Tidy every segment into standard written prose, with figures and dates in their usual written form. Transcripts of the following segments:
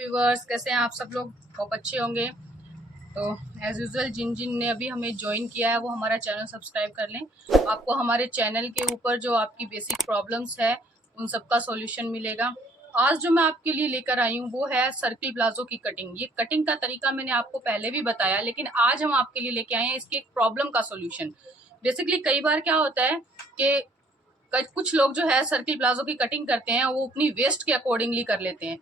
Viewers, कैसे हैं आप सब लोग? बहुत अच्छे होंगे। तो एज़ यूजुअल जिन जिन ने अभी हमें ज्वाइन किया है वो हमारा चैनल सब्सक्राइब कर लें। आपको हमारे चैनल के ऊपर जो आपकी बेसिक प्रॉब्लम्स है उन सब का सॉल्यूशन मिलेगा। आज जो मैं आपके लिए लेकर आई हूँ वो है सर्किल प्लाजो की कटिंग। ये कटिंग का तरीका मैंने आपको पहले भी बताया, लेकिन आज हम आपके लिए लेके आए हैं इसकी एक प्रॉब्लम का सॉल्यूशन। बेसिकली कई बार क्या होता है कि कुछ लोग जो है सर्किल प्लाजो की कटिंग करते हैं वो अपनी वेस्ट के अकॉर्डिंगली कर लेते हैं।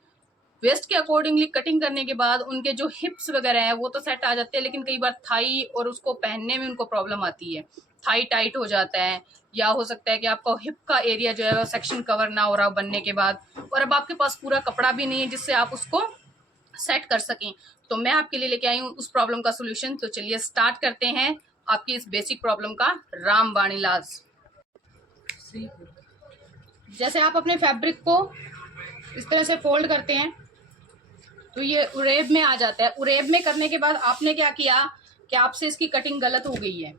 वेस्ट के अकॉर्डिंगली कटिंग करने के बाद उनके जो हिप्स वगैरह हैं वो तो सेट आ जाते हैं, लेकिन कई बार थाई और उसको पहनने में उनको प्रॉब्लम आती है। थाई टाइट हो जाता है, या हो सकता है कि आपका हिप का एरिया जो है वो सेक्शन कवर ना हो रहा बनने के बाद, और अब आपके पास पूरा कपड़ा भी नहीं है जिससे आप उसको सेट कर सकें। तो मैं आपके लिए लेके आई हूँ उस प्रॉब्लम का सोल्यूशन। तो चलिए स्टार्ट करते हैं आपकी इस बेसिक प्रॉब्लम का रामबाण इलाज। जैसे आप अपने फैब्रिक को इस तरह से फोल्ड करते हैं तो ये उरेब में आ जाता है। उरेब में करने के बाद आपने क्या किया कि आपसे इसकी कटिंग गलत हो गई है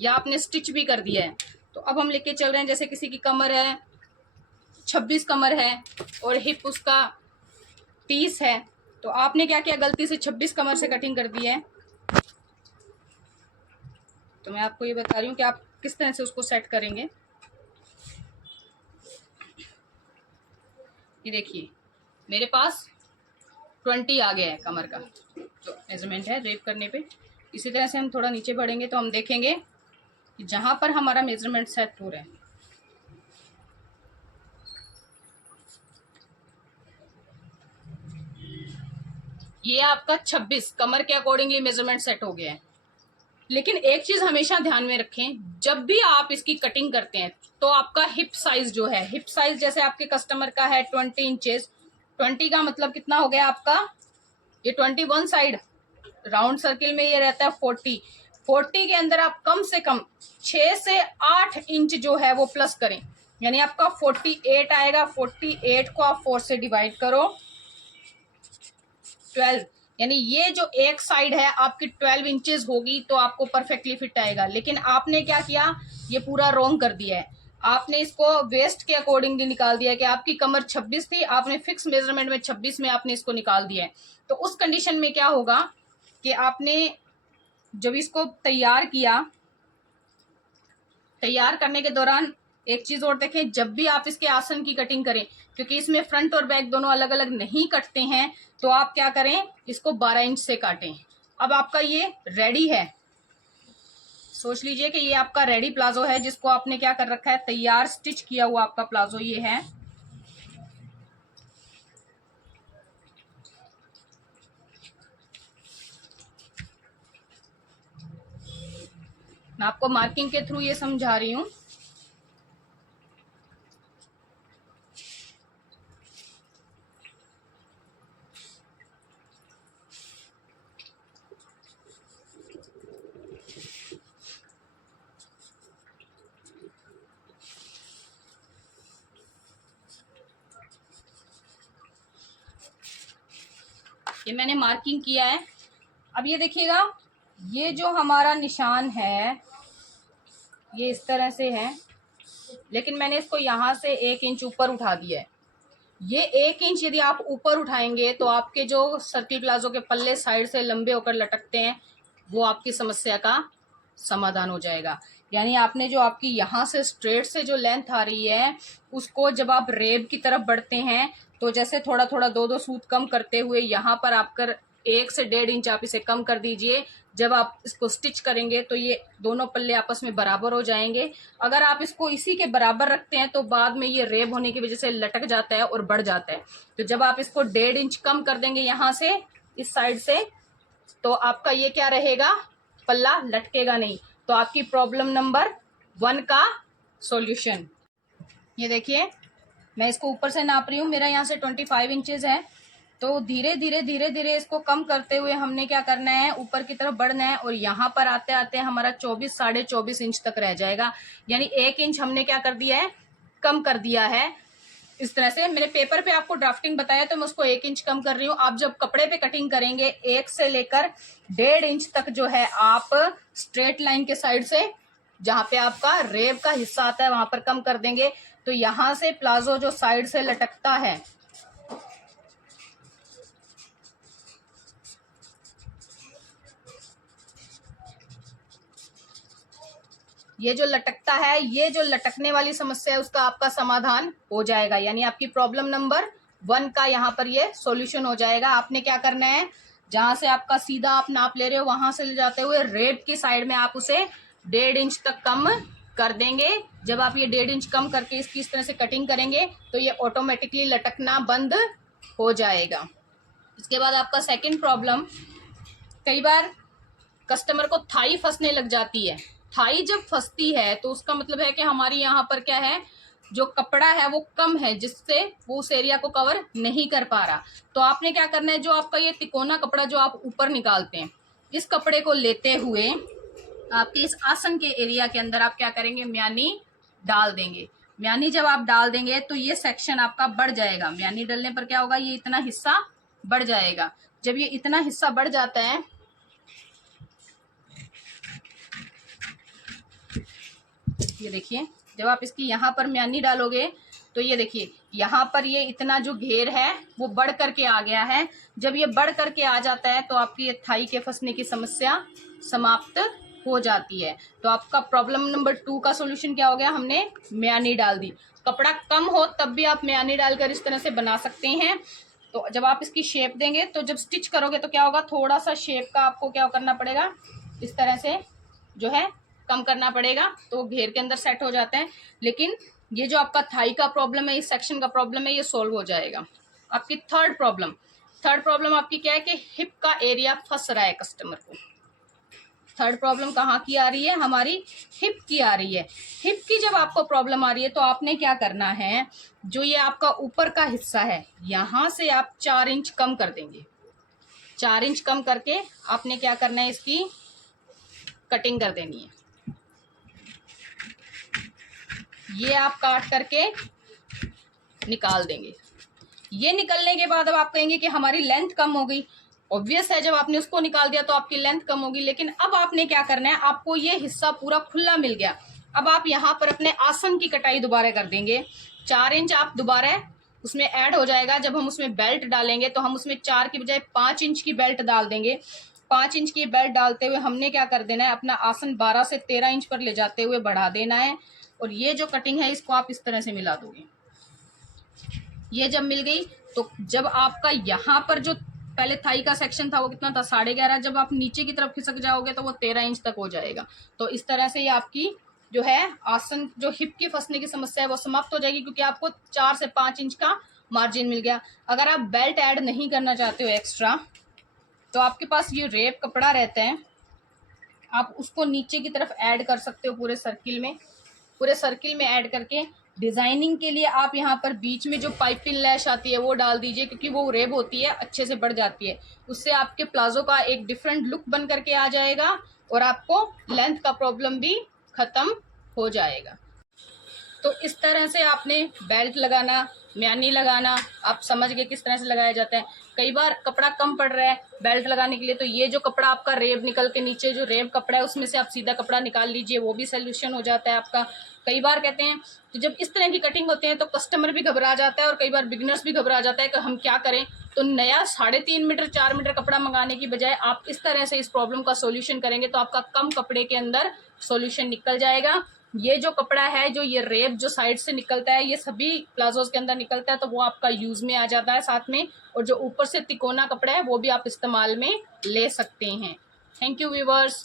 या आपने स्टिच भी कर दिया है। तो अब हम लेके चल रहे हैं, जैसे किसी की कमर है 26 कमर है और हिप उसका 30 है, तो आपने क्या किया, गलती से 26 कमर से कटिंग कर दी है। तो मैं आपको ये बता रही हूँ कि आप किस तरह से उसको सेट करेंगे। ये देखिए मेरे पास 20 आ गया है कमर का जो मेजरमेंट है रेप करने पे। इसी तरह से हम थोड़ा नीचे बढ़ेंगे तो हम देखेंगे कि जहां पर हमारा मेजरमेंट सेट हो रहा है ये आपका 26 कमर के अकॉर्डिंगली मेजरमेंट सेट हो गया है। लेकिन एक चीज हमेशा ध्यान में रखें, जब भी आप इसकी कटिंग करते हैं तो आपका हिप साइज जो है, हिप साइज जैसे आपके कस्टमर का है 20 इंचेस, 20 का मतलब कितना हो गया आपका, ये 21 साइड राउंड सर्किल में ये रहता है 40 के अंदर आप कम से कम 6 से 8 इंच जो है वो प्लस करें, यानी आपका 48 आएगा। 48 को आप 4 से डिवाइड करो 12, यानी ये जो एक साइड है आपकी 12 इंचेस होगी तो आपको परफेक्टली फिट आएगा। लेकिन आपने क्या किया, ये पूरा रॉन्ग कर दिया है। आपने इसको वेस्ट के अकॉर्डिंगली निकाल दिया कि आपकी कमर 26 थी, आपने फिक्स मेजरमेंट में 26 में आपने इसको निकाल दिया है। तो उस कंडीशन में क्या होगा कि आपने जब इसको तैयार किया, तैयार करने के दौरान एक चीज और देखें, जब भी आप इसके आसन की कटिंग करें, क्योंकि इसमें फ्रंट और बैक दोनों अलग अलग नहीं कटते हैं, तो आप क्या करें, इसको 12 इंच से काटें। अब आपका ये रेडी है, सोच लीजिए कि ये आपका रेडी प्लाजो है जिसको आपने क्या कर रखा है, तैयार स्टिच किया हुआ आपका प्लाजो ये है। मैं आपको मार्किंग के थ्रू ये समझा रही हूं। ये मैंने मार्किंग किया है। अब ये देखिएगा, ये जो हमारा निशान है ये इस तरह से है, लेकिन मैंने इसको यहां से 1 इंच ऊपर उठा दिया है। ये 1 इंच यदि आप ऊपर उठाएंगे तो आपके जो सर्किल प्लाजो के पल्ले साइड से लंबे होकर लटकते हैं वो आपकी समस्या का समाधान हो जाएगा। यानी आपने जो आपकी यहाँ से स्ट्रेट से जो लेंथ आ रही है उसको जब आप रेब की तरफ बढ़ते हैं तो जैसे थोड़ा थोड़ा 2-2 सूत कम करते हुए यहाँ पर आप कर 1 से 1.5 इंच आप इसे कम कर दीजिए। जब आप इसको स्टिच करेंगे तो ये दोनों पल्ले आपस में बराबर हो जाएंगे। अगर आप इसको इसी के बराबर रखते हैं तो बाद में ये रेब होने की वजह से लटक जाता है और बढ़ जाता है। तो जब आप इसको 1.5 इंच कम कर देंगे यहाँ से इस साइड से, तो आपका ये क्या रहेगा, पल्ला लटकेगा नहीं। तो आपकी प्रॉब्लम नंबर 1 का सॉल्यूशन ये देखिए, मैं इसको ऊपर से नाप रही हूँ, मेरा यहाँ से 25 इंचेस है। तो धीरे धीरे धीरे धीरे इसको कम करते हुए हमने क्या करना है, ऊपर की तरफ बढ़ना है और यहाँ पर आते आते हमारा 24 साढ़े 24 इंच तक रह जाएगा। यानी 1 इंच हमने क्या कर दिया है, कम कर दिया है। इस तरह से मैंने पेपर पे आपको ड्राफ्टिंग बताया तो मैं उसको 1 इंच कम कर रही हूँ। आप जब कपड़े पे कटिंग करेंगे 1 से लेकर 1.5 इंच तक जो है आप स्ट्रेट लाइन के साइड से जहाँ पे आपका रेब का हिस्सा आता है वहां पर कम कर देंगे। तो यहाँ से प्लाजो जो साइड से लटकता है ये जो लटकता है, ये जो लटकने वाली समस्या है उसका आपका समाधान हो जाएगा, यानी आपकी प्रॉब्लम नंबर 1 का यहाँ पर ये सॉल्यूशन हो जाएगा। आपने क्या करना है, जहां से आपका सीधा आप नाप ले रहे हो वहां से ले जाते हुए रेब की साइड में आप उसे 1.5 इंच तक कम कर देंगे। जब आप ये 1.5 इंच कम करके इसकी इस तरह से कटिंग करेंगे तो ये ऑटोमेटिकली लटकना बंद हो जाएगा। इसके बाद आपका सेकंड प्रॉब्लम, कई बार कस्टमर को थाई फंसने लग जाती है। थाई जब फंसती है तो उसका मतलब है कि हमारी यहाँ पर क्या है, जो कपड़ा है वो कम है, जिससे वो उस एरिया को कवर नहीं कर पा रहा। तो आपने क्या करना है, जो आपका ये तिकोना कपड़ा जो आप ऊपर निकालते हैं, इस कपड़े को लेते हुए आपके इस आसन के एरिया के अंदर आप क्या करेंगे, म्यानी डाल देंगे। म्यानी जब आप डाल देंगे तो ये सेक्शन आपका बढ़ जाएगा। म्यानी डालने पर क्या होगा, ये इतना हिस्सा बढ़ जाएगा। जब ये इतना हिस्सा बढ़ जाता है, ये देखिए, जब आप इसकी यहाँ पर म्यानी डालोगे तो ये देखिए यहाँ पर ये इतना जो घेर है वो बढ़ करके आ गया है। जब ये बढ़ करके आ जाता है तो आपकी ये थाई के फंसने की समस्या समाप्त हो जाती है। तो आपका प्रॉब्लम नंबर 2 का सॉल्यूशन क्या हो गया, हमने म्यानी डाल दी। कपड़ा कम हो तब भी आप म्यानी डालकर इस तरह से बना सकते हैं। तो जब आप इसकी शेप देंगे तो जब स्टिच करोगे तो क्या होगा, थोड़ा सा शेप का आपको क्या करना पड़ेगा, इस तरह से जो है कम करना पड़ेगा, तो घेर के अंदर सेट हो जाते हैं। लेकिन ये जो आपका थाई का प्रॉब्लम है, इस सेक्शन का प्रॉब्लम है, ये सोल्व हो जाएगा। आपकी थर्ड प्रॉब्लम आपकी क्या है कि हिप का एरिया फंस रहा है कस्टमर को। थर्ड प्रॉब्लम कहाँ की आ रही है, हमारी हिप की आ रही है। हिप की जब आपको प्रॉब्लम आ रही है तो आपने क्या करना है, जो ये आपका ऊपर का हिस्सा है यहाँ से आप 4 इंच कम कर देंगे। 4 इंच कम करके आपने क्या करना है, इसकी कटिंग कर देनी है। ये आप काट करके निकाल देंगे। ये निकलने के बाद अब आप कहेंगे कि हमारी लेंथ कम हो गई। ऑब्वियस है, जब आपने उसको निकाल दिया तो आपकी लेंथ कम होगी। लेकिन अब आपने क्या करना है, आपको ये हिस्सा पूरा खुला मिल गया। अब आप यहाँ पर अपने आसन की कटाई दोबारा कर देंगे। 4 इंच आप दोबारा उसमें ऐड हो जाएगा। जब हम उसमें बेल्ट डालेंगे तो हम उसमें 4 की बजाय 5 इंच की बेल्ट डाल देंगे। 5 इंच की बेल्ट डालते हुए हमने क्या कर देना है, अपना आसन 12 से 13 इंच पर ले जाते हुए बढ़ा देना है। और ये जो कटिंग है इसको आप इस तरह से मिला दोगे। ये जब मिल गई तो जब आपका यहाँ पर जो पहले थाई का सेक्शन था वो कितना था, 11.5, जब आप नीचे की तरफ खिसक जाओगे तो वो 13 इंच तक हो जाएगा। तो इस तरह से ये आपकी जो है आसन, जो हिप की फंसने की समस्या है वो समाप्त हो जाएगी, क्योंकि आपको 4 से 5 इंच का मार्जिन मिल गया। अगर आप बेल्ट ऐड नहीं करना चाहते हो एक्स्ट्रा, तो आपके पास ये रेप कपड़ा रहता है, आप उसको नीचे की तरफ ऐड कर सकते हो पूरे सर्किल में ऐड करके। डिजाइनिंग के लिए आप यहाँ पर बीच में जो पाइपिंग लैश आती है वो डाल दीजिए, क्योंकि वो रेब होती है, अच्छे से बढ़ जाती है। उससे आपके प्लाजो का एक डिफरेंट लुक बन करके आ जाएगा और आपको लेंथ का प्रॉब्लम भी खत्म हो जाएगा। तो इस तरह से आपने बेल्ट लगाना, म्यानी लगाना, आप समझ गए किस तरह से लगाया जाता है। कई बार कपड़ा कम पड़ रहा है बेल्ट लगाने के लिए, तो ये जो कपड़ा आपका रेब निकल के नीचे जो रेब कपड़ा है उसमें से आप सीधा कपड़ा निकाल लीजिए, वो भी सोल्यूशन हो जाता है आपका। कई बार कहते हैं, तो जब इस तरह की कटिंग होती है तो कस्टमर भी घबरा जाता है और कई बार बिगिनर्स भी घबरा जाता है कि हम क्या करें। तो नया 3.5 मीटर 4 मीटर कपड़ा मंगाने की बजाय आप इस तरह से इस प्रॉब्लम का सोल्यूशन करेंगे तो आपका कम कपड़े के अंदर सोल्यूशन निकल जाएगा। ये जो कपड़ा है, जो ये रेब जो साइड से निकलता है, ये सभी प्लाजोस के अंदर निकलता है, तो वो आपका यूज में आ जाता है साथ में। और जो ऊपर से तिकोना कपड़ा है वो भी आप इस्तेमाल में ले सकते हैं। Thank you viewers.